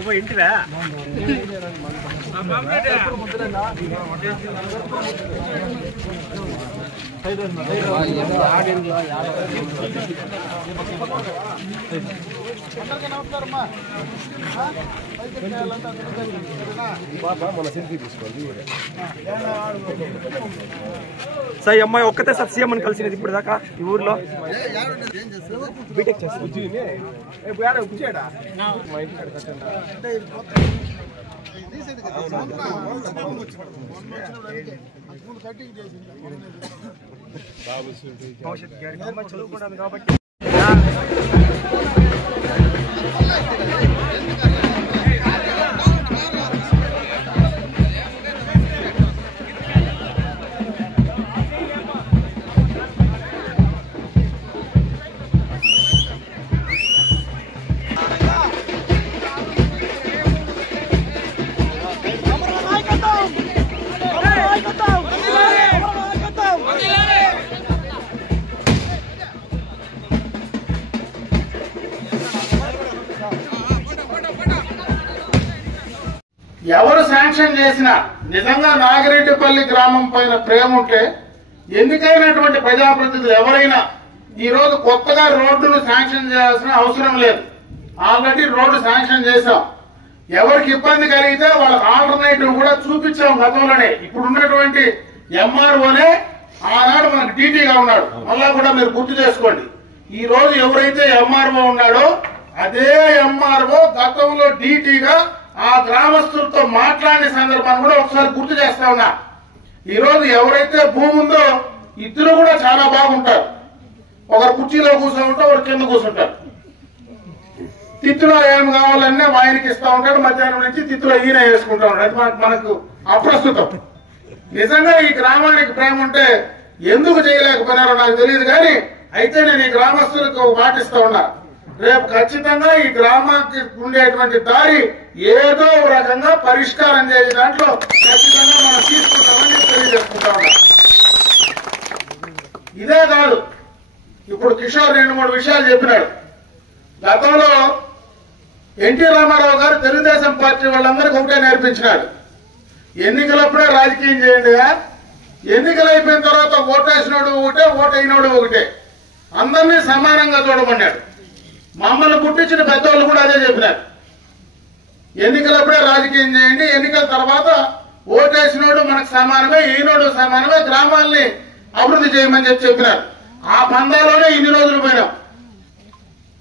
బాబు ఇంటివా మన సెల్ఫీ తీసుకోండి. సార్ ఈ అమ్మాయి ఒక్కతే సార్ సీఎం అని కలిసినది ఇప్పుడు దాకా ఈ ఊర్లో బీటెక్ చేస్తాను. చదువుకున్నాను కాబట్టి ఎవరు శాంక్షన్ చేసినా నిజంగా నాగిరెడ్డిపల్లి గ్రామం పైన ప్రేమ ఉంటే ఎన్నికైనటువంటి ప్రజాప్రతినిధులు ఎవరైనా ఈ రోజు కొత్తగా రోడ్డును శాంక్షన్ చేయాల్సిన అవసరం లేదు. ఆల్రెడీ రోడ్డు శాంక్షన్ చేశాం. ఎవరికి ఇబ్బంది కలిగితే వాళ్ళకి ఆల్టర్నేటివ్ కూడా చూపించాం గతంలోనే. ఇప్పుడు ఉన్నటువంటి ఎంఆర్ఓనే ఆనాడు మనకు డీటీగా ఉన్నాడు. మళ్ళా కూడా మీరు గుర్తు చేసుకోండి. ఈ రోజు ఎవరైతే ఎంఆర్ఓ ఉన్నాడో అదే ఎంఆర్ఓ గతంలో డీటీగా ఆ గ్రామస్తులతో మాట్లాడిన సందర్భాన్ని కూడా ఒకసారి గుర్తు చేస్తా ఉన్నా. ఈ రోజు ఎవరైతే భూమి ఉందో ఇద్దరు కూడా చాలా బాగుంటారు. ఒకరు కుర్చీలో కూర్చుంటారు, ఒకరు కింద కూర్చుంటారు. తిత్తులో ఏం కావాలన్నా ఆయనకి ఇస్తా ఉంటాడు. మధ్యాహ్నం నుంచి తిత్తులో ఈయన వేసుకుంటా ఉంటాడు. అది మనకు అప్రస్తుతం. నిజంగా ఈ గ్రామానికి ప్రేమ ఉంటే ఎందుకు చేయలేకపోయినారో నాకు తెలియదు. కానీ అయితే నేను ఈ గ్రామస్తులకు మాటిస్తా ఉన్నా, రేపు ఖచ్చితంగా ఈ గ్రామానికి ఉండేటువంటి దారి ఏదో రకంగా పరిష్కారం చేసే దాంట్లో ఖచ్చితంగా మనం తీసుకుంటామని తెలియజేసుకుంటా ఉన్నా. ఇదే కాదు, ఇప్పుడు కిషోర్ 2-3 విషయాలు చెప్పినాడు. గతంలో ఎన్టీ రామారావు గారు తెలుగుదేశం పార్టీ వాళ్ళందరికీ ఒకటే నేర్పించినాడు, ఎన్నికలప్పుడే రాజకీయం చేయండి, ఎన్నికలు అయిపోయిన తర్వాత ఓటేసినోడు ఒకటే, ఓటైనోడు ఒకటే, అందరినీ సమానంగా చూడమన్నాడు. మమ్మల్ని పుట్టించిన పెద్దవాళ్ళు కూడా అదే చెప్పినారు, ఎన్నికలప్పుడే రాజకీయం చేయండి, ఎన్నికల తర్వాత ఓటేసినోడు మనకు సమానమే, ఈనోడు సమానమే, గ్రామాల్ని అభివృద్ధి చేయమని చెప్పినారు. ఆ పందాలోనే ఇన్ని రోజులు పోయినాం.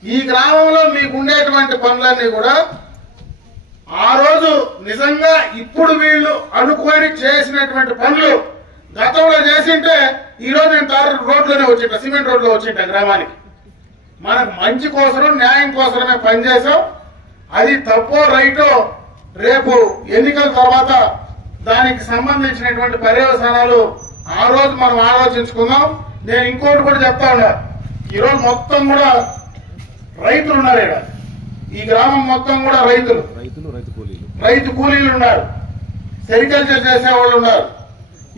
ఈ గ్రామంలో మీకు ఉండేటువంటి పనులన్నీ కూడా ఆ రోజు నిజంగా ఇప్పుడు వీళ్ళు అనుకొని చేసినటువంటి పనులు గతంలో చేసింటే ఈ రోజు నేను రోడ్లోనే వచ్చింటా, సిమెంట్ రోడ్లో వచ్చింటా. గ్రామానికి మనకు మంచి కోసం, న్యాయం కోసమే పనిచేసాం. అది తప్పో రైటో రేపు ఎన్నికల తర్వాత దానికి సంబంధించినటువంటి పర్యవసానాలు ఆ రోజు మనం ఆలోచించుకుందాం. నేను ఇంకోటి కూడా చెప్తా ఉన్నా, ఈరోజు మొత్తం కూడా రైతులు ఉన్నారు. ఇక్కడ ఈ గ్రామం మొత్తం కూడా రైతు కూలీలు ఉన్నారు, సెరికల్చర్ చేసేవాళ్ళు ఉన్నారు,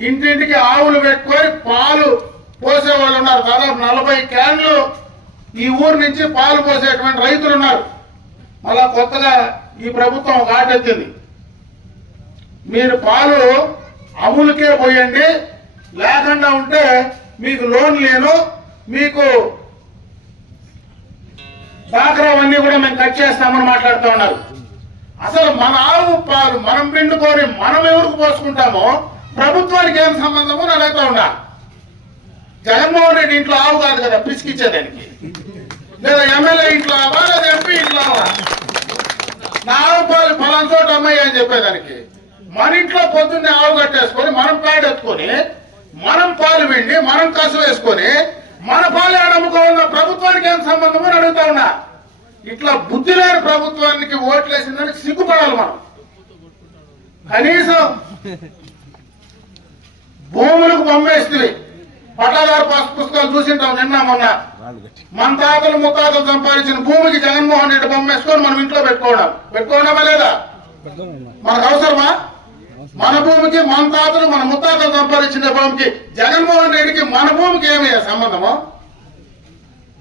ఇంటింటికి ఆవులు పెట్టుకొని పాలు పోసేవాళ్ళు ఉన్నారు. దాదాపు 40 క్యాన్లు ఈ ఊరు నుంచి పాలు పోసేటువంటి రైతులు ఉన్నారు. మళ్ళా కొత్తగా ఈ ప్రభుత్వం ఒక ఆట ఎత్తింది, మీరు పాలు అమూలుకే పోయండి, లేకుండా ఉంటే మీకు లోన్ లేను, మీకు డాక్రావన్నీ కూడా మేము కట్ చేస్తామని మాట్లాడుతూ ఉన్నారు. అసలు మన ఆవు పాలు మనం పిండుకొని మనం ఎవరికి పోసుకుంటామో ప్రభుత్వానికి ఏం సంబంధమో అని అడుగుతా ఉన్నా. జగన్మోహన్ రెడ్డి ఇంట్లో ఆవు కాదు కదా పిసికిచ్చేదానికి, లేదా ఎమ్మెల్యే ఇంట్లో ఆవా, లేదా ఎంపీ ఇంట్లో ఆవా. నా ఆవు పాలు ఫలానా చోట అమ్మాయి అని చెప్పేదానికి మన ఇంట్లో పొద్దున్నే ఆవు కట్టేసుకొని మనం పేడెత్తుకొని మనం పాలు పిండి మనం కసు వేసుకొని మన పాలు అమ్ముకోవాలన్న ప్రభుత్వానికి ఏం సంబంధమో అని అడుగుతా ఉన్నా. ఇట్లా బుద్ధి లేని ప్రభుత్వానికి ఓట్లేసిందని సిగ్గుపడాలి మనం. కనీసం భూములకు బొమ్మేస్తుంది, పట్టాదారు పుస్తకాలు చూసింటాం నిన్న మొన్న. మన తాతలు ముత్తాతలు సంపాదించిన భూమికి జగన్మోహన్ రెడ్డి బొమ్మేసుకొని మనం ఇంట్లో పెట్టుకోవడమా లేదా? మనకు అవసరమా? మన భూమికి మన తాతలు మన ముత్తాతలు సంపాదించిన భూమికి జగన్మోహన్ రెడ్డికి మన భూమికి ఏమయ్యా సంబంధమో?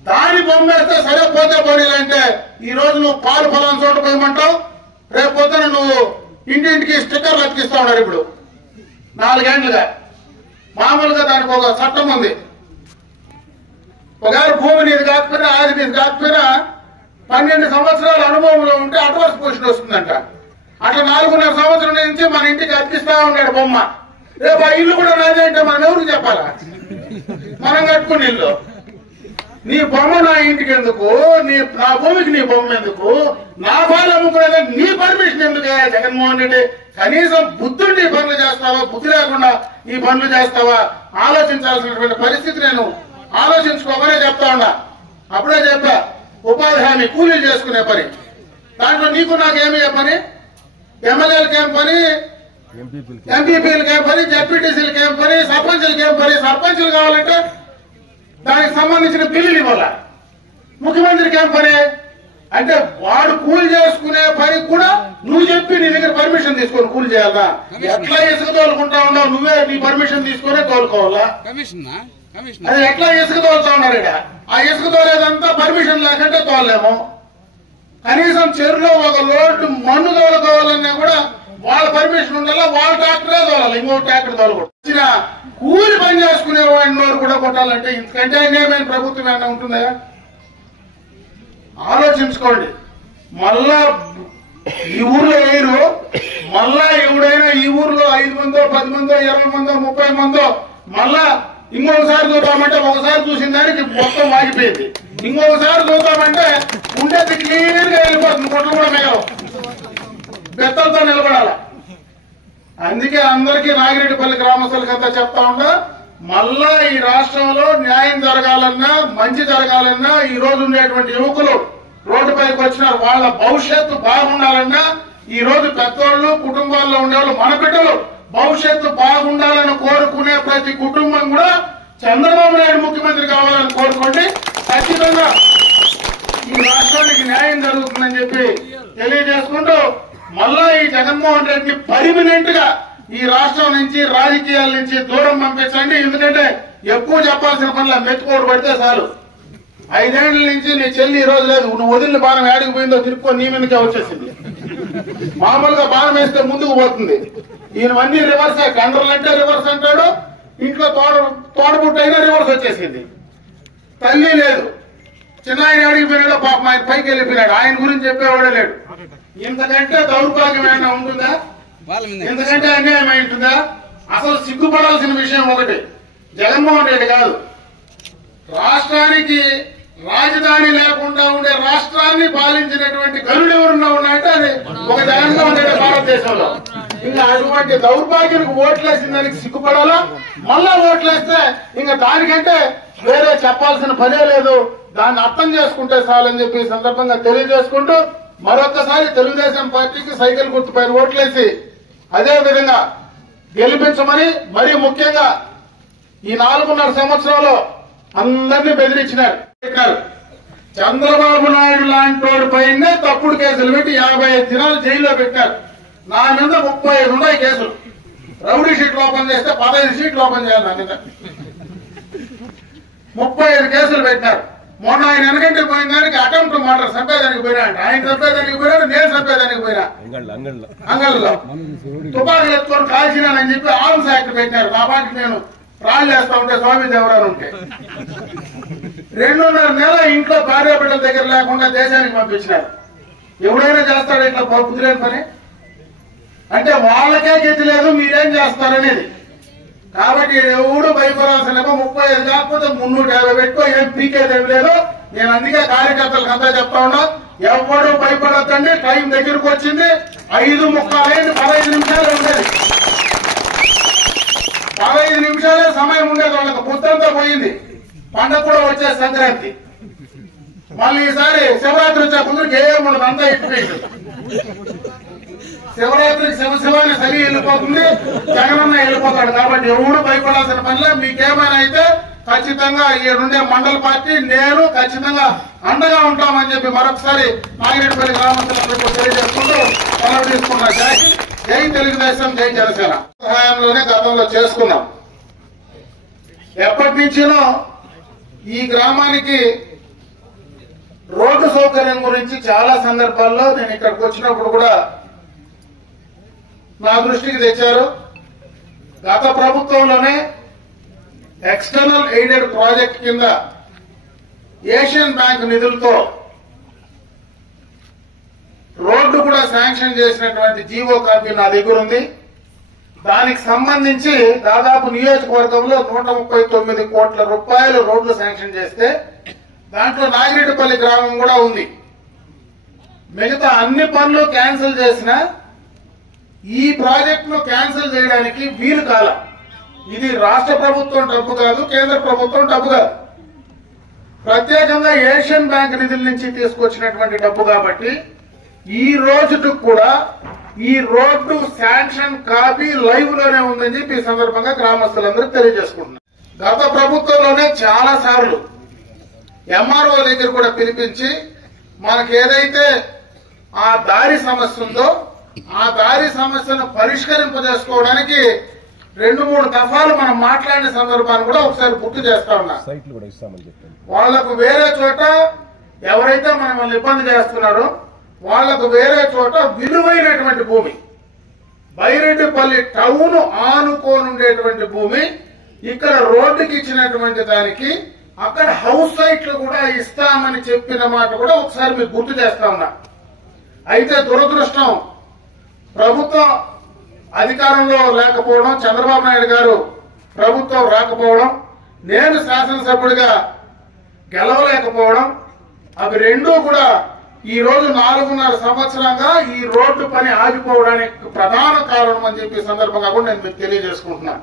దాని బొమ్మేస్తే సరే పోతే పోనీలంటే ఈ రోజు నువ్వు పాలు ఫలానా చోట పోయమంటావు, రేపు పొద్దున నువ్వు ఇంటింటికి స్టిక్కర్లు అతికిస్తా ఉన్నారు. ఇప్పుడు 4 ఏళ్లుగా మామూలుగా దానికి ఒక చట్టం ఉంది. ఒకవేళ భూమి నీది కాకపోయినా ఆది నీది కాకపోయినా 12 సంవత్సరాల అనుభవంలో ఉంటే అడ్వాన్స్ పొజిషన్ వస్తుందంట. అట్లా 4.5 సంవత్సరం నుంచి మన ఇంటికి అతికిస్తా ఉన్నాడు బొమ్మ. రేపు ఆ ఇల్లు కూడా నాదే అంటే మనం ఎవరికి చెప్పాలా? మనం కట్టుకుని ఇల్లు. నీ బొమ్మ నా ఇంటికి ఎందుకు? నా భూమికి నీ బొమ్మ ఎందుకు? నా పాలు అమ్ముకునేది నీ పర్మిషన్ ఎందుకు? జగన్మోహన్ రెడ్డి కనీసం బుద్ధుండి ఈ పనులు చేస్తావా? బుద్ధి లేకుండా ఈ పనులు చేస్తావా? ఆలోచించాల్సినటువంటి పరిస్థితి నేను ఆలోచించుకోమనే చెప్తా ఉన్నా. అప్పుడే చెప్పా, ఉపాధి హామీ కూలీలు చేసుకునే పని. దాంట్లో నీకు నాకేమి పని? ఎమ్మెల్యేలకి ఏం పని, ఎంపీపీలకి ఏం పని, జడ్పీటీసీలకి ఏం పని, సర్పంచులకి ఏం పని? సర్పంచులు కావాలంటే దానికి సంబంధించిన బిల్లులు ఇవ్వాల. ముఖ్యమంత్రికి ఏం పని అంటే వాడు కూలి చేసుకునే పని కూడా నువ్వు చెప్పి నీ దగ్గర పర్మిషన్ తీసుకొని కూలి చేయాలా? ఎట్లా ఇసుక తోలుకుంటా ఉన్నావు? నువ్వే నీ పర్మిషన్ తీసుకునే తోలుకోవాలా? అది ఎట్లా ఇసుక తోలుతా ఉన్నారు ఇక్కడ? ఆ ఇసుక తోలేదంతా పర్మిషన్ లేకుంటే తోలలేము. కనీసం చెరువులో ఒక లోటు మన్ను తోలుకోవాలన్నా కూడా వాళ్ళ పర్మిషన్ ఉండాలా, వాళ్ళ ట్రాక్టరే తోలాలి, ఇంకో ట్రాక్టర్ తోలకూడదు. కూలి పని చేసుకునే వాడిని నోరు కూడా కొట్టాలంటే ఇంతకంటే అన్యాయమైన ప్రభుత్వం ఏమైనా ఉంటుందా? ఆలోచించుకోండి. మళ్ళా ఈ ఊర్లో వేయరు, మళ్ళా ఎవడైనా ఈ ఊర్లో 5 మందో 10 మందో 20 మందో 30 మందో మళ్ళా ఇంకొకసారి చూద్దామంటే ఒకసారి చూసిన దానికి మొత్తం వాగిపోయింది. ఇంకొకసారి చూద్దామంటే ఉండేది క్లీన్ గా వెళ్ళిపోతుంది. కొట్లు కూడా మేఘం బెత్తలతో నిలబడాల. అందుకే అందరికీ నాగిరెడ్డిపల్లి గ్రామస్తులకంతా చెప్తా ఉండా, మళ్ళా ఈ రాష్ట్రంలో న్యాయం జరగాలన్నా మంచి జరగాలన్నా ఈ రోజు ఉండేటువంటి యువకులు రోడ్డుపైకి వచ్చినారు. వాళ్ళ భవిష్యత్తు బాగుండాలన్నా ఈ రోజు పెద్దోళ్ళు కుటుంబాల్లో ఉండేవాళ్ళు మన బిడ్డలు భవిష్యత్తు బాగుండాలని కోరుకునే ప్రతి కుటుంబం కూడా చంద్రబాబు నాయుడు ముఖ్యమంత్రి కావాలని కోరుకోండి. ఖచ్చితంగా ఈ రాష్ట్రానికి న్యాయం జరుగుతుందని చెప్పి తెలియజేసుకుంటూ మళ్ళా ఈ జగన్మోహన్ రెడ్డిని పర్మినెంట్ గా ఈ రాష్ట్రం నుంచి రాజకీయాల నుంచి దూరం పంపించండి. ఎందుకంటే ఎక్కువ చెప్పాల్సిన పనుల మెచ్చుకోడు పడితే చాలు. 5 ఏళ్ల నుంచి నీ చెల్లి ఈ రోజు లేదు, నువ్వు వదిలిన బాణం ఏడికి పోయిందో తిరుక్కొని నీ మీదకే వచ్చేసింది. మామూలుగా బాణం వేస్తే ముందుకు పోతుంది. ఈయనవన్నీ రివర్స్, కండ్రలు అంటే రివర్స్ అంటాడు, ఇంట్లో తోడబుట్టు అయినా రివర్స్ వచ్చేసింది. తల్లి లేదు, చిన్న ఆయన అడిగిపోయినాడు, పాపం ఆయన పైకి వెళ్ళిపోయినాడు. ఆయన గురించి చెప్పేవాడే లేడు. ఇంతకంటే దౌర్భాగ్యం ఏమైనా ఉంటుందా? ఎందుకంటే అన్యాయం ఉంటుందా? అసలు సిగ్గుపడాల్సిన విషయం ఒకటి, జగన్మోహన్ రెడ్డి కాదు, రాష్ట్రానికి రాజధాని లేకుండా ఉండే రాష్ట్రాన్ని పాలించినటువంటి గరుడు ఎవరున్నా ఉన్నాయంటే అది ఒక జగన్మోహన్ రెడ్డి భారతదేశంలో. ఇంకా అటువంటి దౌర్భాగ్యానికి ఓట్లేసిన దానికి సిగ్గుపడాలా? మళ్ళా ఓట్లేస్తే ఇంకా దానికంటే వేరే చెప్పాల్సిన పనే లేదు. దాన్ని అర్థం చేసుకుంటే చాలని చెప్పి ఈ సందర్భంగా తెలియజేసుకుంటూ మరొకసారి తెలుగుదేశం పార్టీకి సైకిల్ గుర్తుపైన ఓట్లేసి అదే విధంగా గెలిపించమని, మరీ ముఖ్యంగా ఈ 4.5 సంవత్సరంలో అందరినీ బెదిరించినారు. చంద్రబాబు నాయుడు లాంటి వాడి పైనే తప్పుడు కేసులు పెట్టి 55 దినాలు జైల్లో పెట్టారు. నా మీద 35 ఉన్నాయి కేసులు. రౌడీ షీట్లు ఓపెన్ చేస్తే 15 షీట్లు ఓపెన్ చేయాలి. నా మీద 35 కేసులు పెట్టారు. మొన్న ఆయన వెనకంటే పోయిన దానికి అటెంప్ట్ మర్డర్ చంపేదానికి పోయినా అంట. ఆయన చంపేదానికి పోయినాడు, నేను చంపేదానికి పోయినా. అంగళ్ళలో తుపాకులు ఎత్తుకొని కాల్చినానని చెప్పి ఆర్మ్స్ యాక్ట్ పెట్టారు. నా పాటికి నేను రాళ్ళు వేస్తా ఉంటే స్వామి దేవరాలు ఉంటే 2.5 నెల ఇంట్లో భార్య బిడ్డల దగ్గర లేకుండా దేశానికి పంపించినారు. ఎవడైనా చేస్తాడు ఇట్లా కుదిరేని పని? అంటే వాళ్ళకే గతి లేదు, మీరేం చేస్తారనేది. కాబట్టి ఎవడు భయపడాల్సిన 35 కాకపోతే 350 పెట్టుకో, ఏం పీకేదేమి లేదు. నేను అందుకే కార్యకర్తలకు అంతా చెప్తా ఉన్నా, ఎవడు భయపడద్దండి. టైం దగ్గరకు వచ్చింది, 5:45 15 నిమిషాలు ఉండేది. 15 నిమిషాలే సమయం ఉండేది వాళ్ళకి. పొద్దంతా పోయింది. పండగ కూడా వచ్చే సంక్రాంతి. మళ్ళీ ఈసారి శివరాత్రి వచ్చే ముందుకు ఏముండదు, అంతా ఇచ్చిపోయింది. శివరాత్రికి శివశివాన్ని సరి వెళ్ళిపోతుంది, జగనన్న వెళ్ళిపోతాడు. కాబట్టి ఎవడు భయపడాల్సిన పనిలే. మీకేమైనా అయితే ఖచ్చితంగా ఈ నుండే మండల పార్టీ నేను ఖచ్చితంగా అండగా ఉంటామని చెప్పి మరొకసారి నాగిరెడ్డిపల్లి గ్రామస్తులందరికీ తెలియజేసుకుంటూ సెలవు తీసుకున్నా. జై తెలుగుదేశం, జై జనసేన. సహాయంలోనే గతంలో చేసుకున్నాం. ఎప్పటి నుంచినో ఈ గ్రామానికి రోడ్డు సౌకర్యం గురించి చాలా సందర్భాల్లో నేను ఇక్కడికి వచ్చినప్పుడు కూడా నా దృష్టికి తెచ్చారు. గత ప్రభుత్వంలోనే ఎక్స్టర్నల్ ఎయిడెడ్ ప్రాజెక్ట్ కింద ఏషియన్ బ్యాంక్ నిధులతో రోడ్డు కూడా శాంక్షన్ చేసినటువంటి జీవో కాపీ నా దగ్గర ఉంది. దానికి సంబంధించి దాదాపు నియోజకవర్గంలో 139 కోట్ల రూపాయలు రోడ్లు శాంక్షన్ చేస్తే దాంట్లో నాగిరెడ్డిపల్లి గ్రామం కూడా ఉంది. మిగతా అన్ని పనులు క్యాన్సిల్ చేసిన ఈ ప్రాజెక్టును క్యాన్సిల్ చేయడానికి వీలు కాలం. ఇది రాష్ట్ర ప్రభుత్వం డబ్బు కాదు, కేంద్ర ప్రభుత్వం డబ్బు కాదు, ప్రత్యేకంగా ఏషియన్ బ్యాంక్ నిధుల నుంచి తీసుకొచ్చినటువంటి డబ్బు కాబట్టి ఈ రోజుకు కూడా ఈ రోడ్డు శాంక్షన్ కాపీ లైవ్ లోనే ఉందని చెప్పి ఈ సందర్భంగా గ్రామస్తులందరూ తెలియజేసుకుంటున్నారు. గత ప్రభుత్వంలోనే చాలా సార్లు ఎంఆర్ఓ దగ్గర కూడా పిలిపించి మనకు ఏదైతే ఆ దారి సమస్య ఉందో ఆ దారి సమస్యను పరిష్కరింపజేసుకోవడానికి 2-3 దఫాలు మనం మాట్లాడిన సందర్భాన్ని కూడా ఒకసారి గుర్తు చేస్తా ఉన్నా. సైట్లు కూడా ఇస్తామని చెప్పాను. వాళ్లకు వేరే చోట ఎవరైతే మనల్ని ఇబ్బంది చేస్తున్నారో వాళ్లకు వేరే చోట విలువైనటువంటి భూమి, బైరెడ్డిపల్లి టౌన్ ఆనుకోనుండేటువంటి భూమి ఇక్కడ రోడ్డుకి ఇచ్చినటువంటి దానికి అక్కడ హౌస్ సైట్లు కూడా ఇస్తామని చెప్పిన మాట కూడా ఒకసారి మీకు గుర్తు చేస్తా ఉన్నా. అయితే దురదృష్టం ప్రభుత్వం అధికారంలో లేకపోవడం, చంద్రబాబు నాయుడు గారు ప్రభుత్వం రాకపోవడం, నేను శాసనసభ్యుడిగా గెలవలేకపోవడం, అవి రెండూ కూడా ఈ రోజు 4.5 సంవత్సరంగా ఈ రోడ్డు పని ఆగిపోవడానికి ప్రధాన కారణం అని చెప్పి సందర్భంగా కూడా నేను మీకు తెలియజేసుకుంటున్నాను.